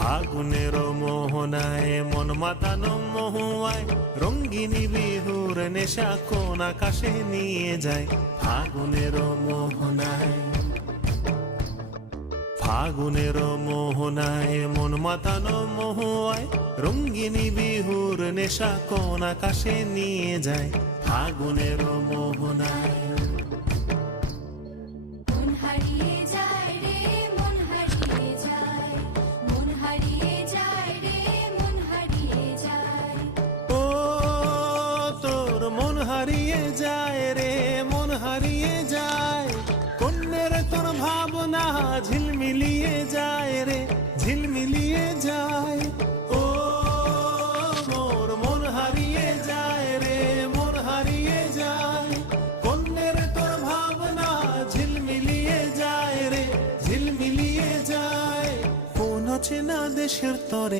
ফাগুনের মোহনায় মন মাতানো মহুয়ায় রঙ্গিনী বিহুর নেশা কোন আকাশে নিয়ে যায়। ফাগুনের মোহনায় ফাগুনের মোহনায় মন মাতানো মহুয়ায় রঙ্গিনী বিহুর নেশা কোন আকাশে নিয়ে যায়। ফাগুনের মোহনায় হারিয়ে যায় রে মন হারিয়ে যায়, কন্যের তোর ভাবনা ঝিলমিলিয়ে যায় রে ঝিলমিলিয়ে যায়। ও মোর মন হারিয়ে যায় রে মন হারিয়ে যায়, কন্যের তোর ভাবনা ঝিলমিলিয়ে যায় রে ঝিলমিলিয়ে যায়। কোন চেনা দেশের তরে